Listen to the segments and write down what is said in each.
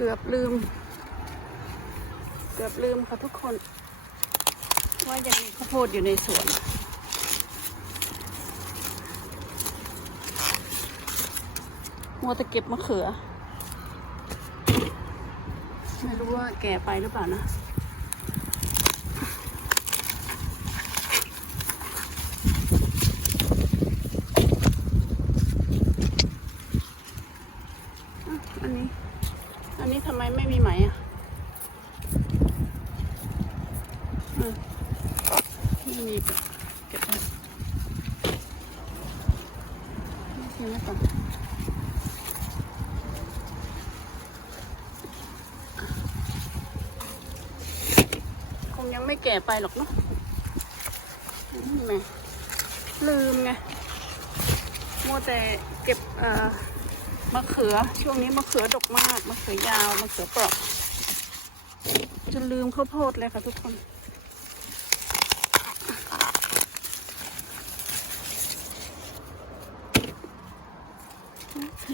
เกือบลืม เกือบลืมค่ะทุกคน ว่ายังมีข้าวโพดอยู่ในสวนมัวแต่เก็บมะเขือ ไม่รู้ว่าแก่ไปหรือเปล่านะ อะอันนี้ อันนี้ทำไมไม่มีไหมอะอืมไมีเก็บไว้ทิ้งไว้ก่อนคงยังไม่แก่ไปหรอกเนาะนี่ไงลืมไงมัวแต่เก็บเอ่อมะเขือช่วงนี้มะเขือดกมากมะเขือยาวมะเขือเปราะจนลืมข้าวโพดเลยค่ะทุกคน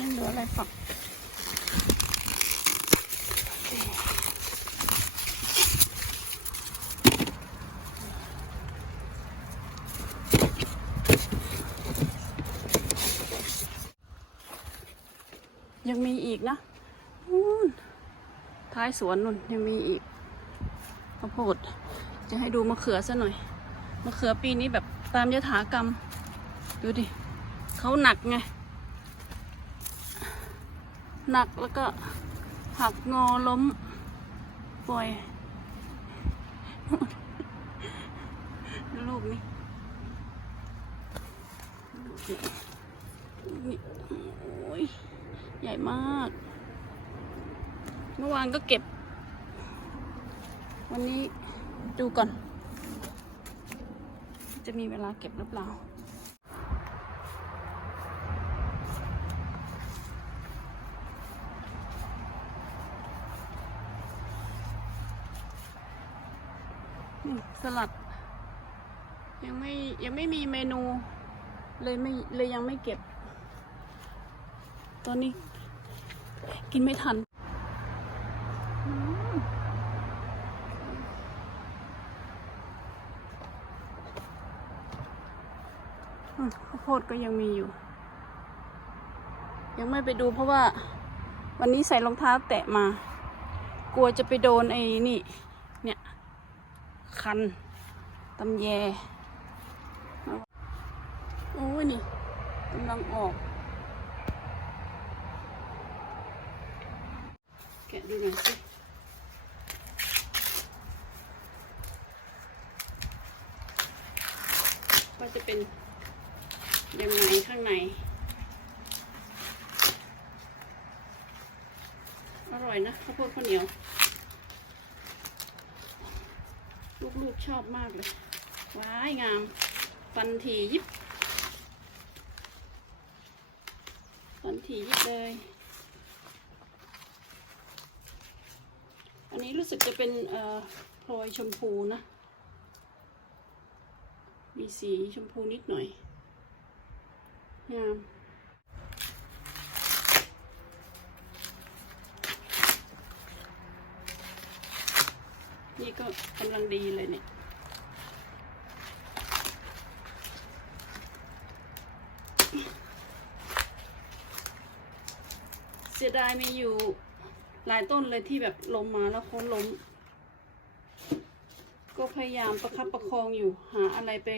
ยังเหลืออะไรฝักยังมีอีกนะนู่นท้ายสวนนุ่นยังมีอีกข้าวโพดจะให้ดูมะเขือซะหน่อย มะเขือปีนี้แบบตามยถากรรม ดูดิเขาหนักไง หนักแล้วก็หักงอล้มปล่อยลูกนี่ลูกนี่นี่โอ้ยใหญ่มาก เมื่อวานก็เก็บ วันนี้ดูก่อน จะมีเวลาเก็บหรือเปล่า นี่ สลัด ยังไม่ยังไม่มีเมนู เลยไม่เลยยังไม่เก็บ ตอนนี้ กินไม่ทันข้าวโพดก็ยังมีอยู่ ยังไม่ไปดูเพราะว่า วันนี้ใส่รองเท้าแตะมา กลัวจะไปโดนไอ้นี่ คันตำแยโอ้ยนี่กำลังออก แกะดูหน่อยสิว่าจะเป็นยังไงข้างใน อร่อยนะข้าวโพดข้าวเหนียว ลูกๆชอบมากเลย ว้ายงาม ฟันทียิบ ฟันทียิบเลย อันนี้รู้สึกจะเป็นเอ่อพลอยชมพูนะ มีสีชมพูนิดหน่อย งาม นี่ก็กำลังดีเลยเนี่ยเสียดายมีอยู่หลายต้นเลยที่แบบลมมาแล้วเขาล้ม ก็พยายามประคับประคองอยู่หาอะไรไป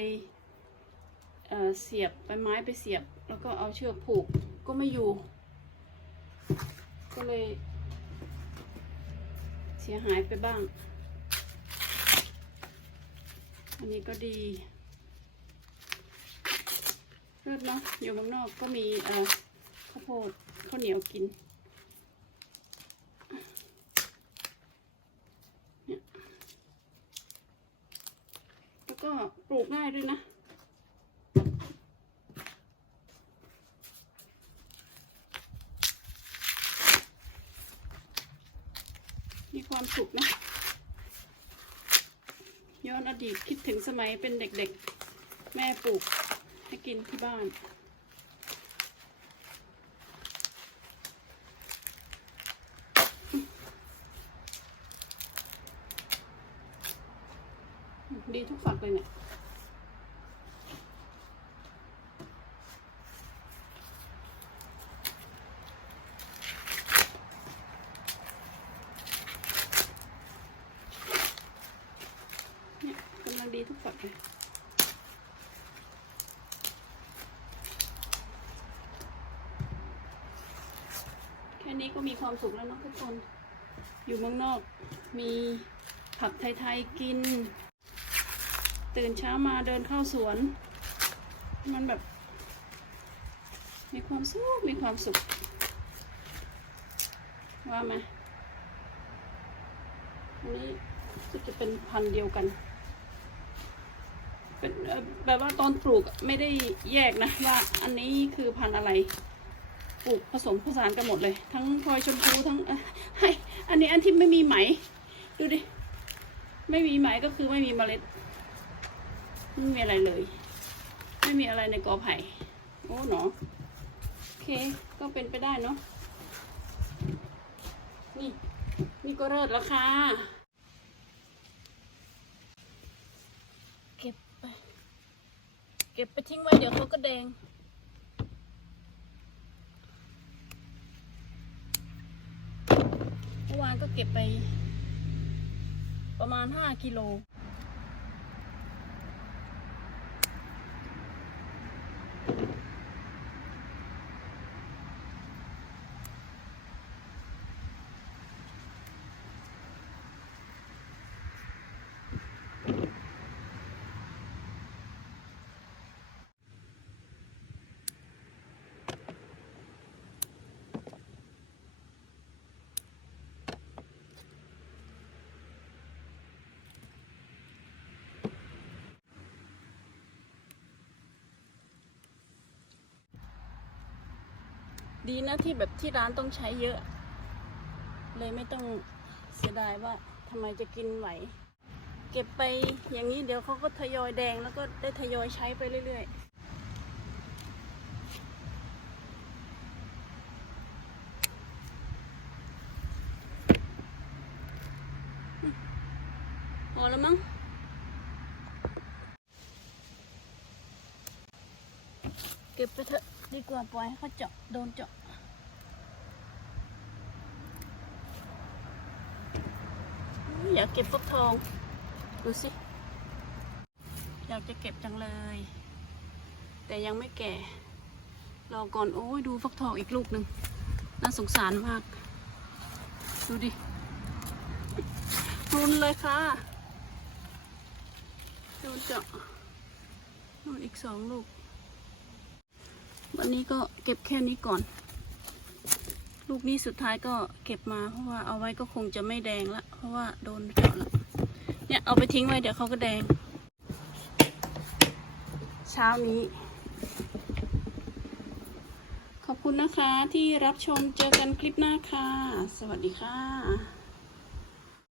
เเสียบไปไม้ไปเสียบ แล้วก็เอาเชือกผูกก็ไม่อยู่ ก็เลยเสียหายไปบ้าง อันนี้ก็ดีเลิศเนาะอยู่เมืองนอกก็มีเอ่อข้าวโพดข้าวเหนียวกินเนี่ยแล้วก็ปลูกง่ายด้วยนะ ย้อนอดีตคิดถึงสมัยเป็นเด็กๆ แม่ปลูกให้กินที่บ้าน ดีทุกฝักเลยเนี่ย กำลังดีทุกฝักเลยแค่นี้ก็มีความสุขแล้วเนาะทุกคน อยู่เมืองนอกมีผักไทยๆกิน ตื่นเช้ามาเดินเข้าสวน มันแบบ มีความสุข มีความสุข ว่าไหมอันนี้ก็จะเป็นพันธุ์เดียวกัน เป็นแบบว่าตอนปลูกไม่ได้แยกนะว่าอันนี้คือพันธุ์อะไร ปลูกผสมผสานกันหมดเลย ทั้งพลอยชมพูทั้งเอ่อให้อันนี้อันที่ไม่มีไหม ดูดิ ไม่มีไหมก็คือไม่มีเมล็ดไม่มีอะไรเลย ไม่มีอะไรในกอไผ่โอ้หนอโอเคก็เป็นไปได้เนาะนี่นี่ก็เลิศแล้วค่ะ เก็บไป เก็บไปทิ้งไว้เดี๋ยวเขาก็แดง เมื่อวานก็เก็บไป ประมาณห้ากิโล ดีนะที่แบบที่ร้านต้องใช้เยอะ เลยไม่ต้องเสียดายว่าทำไมจะกินไหว เก็บไปอย่างนี้เดี๋ยวเขาก็ทยอยแดงแล้วก็ได้ทยอยใช้ไปเรื่อยๆพอแล้วมั้ง เก็บไปเถอะ กว่าปล่อยให้เขาเจาะโดนเจาะอุ๊ยอยากเก็บฟักทอง ดูสิ อยากจะเก็บจังเลย แต่ยังไม่แก่ รอก่อน โอ้ยดูฟักทองอีกลูกหนึ่งน่าสงสารมาก ดูดิรุนเลยค่ะโดนเจาะนู่นอีกสองลูก วันนี้ก็เก็บแค่นี้ก่อน ลูกนี้สุดท้ายก็เก็บมาเพราะว่าเอาไว้ก็คงจะไม่แดงละ เพราะว่าโดนเจาะละเนี่ยเอาไปทิ้งไว้เดี๋ยวเขาก็แดง เช้านี้ ขอบคุณนะคะที่รับชมเจอกันคลิปหน้าค่ะ สวัสดีค่ะ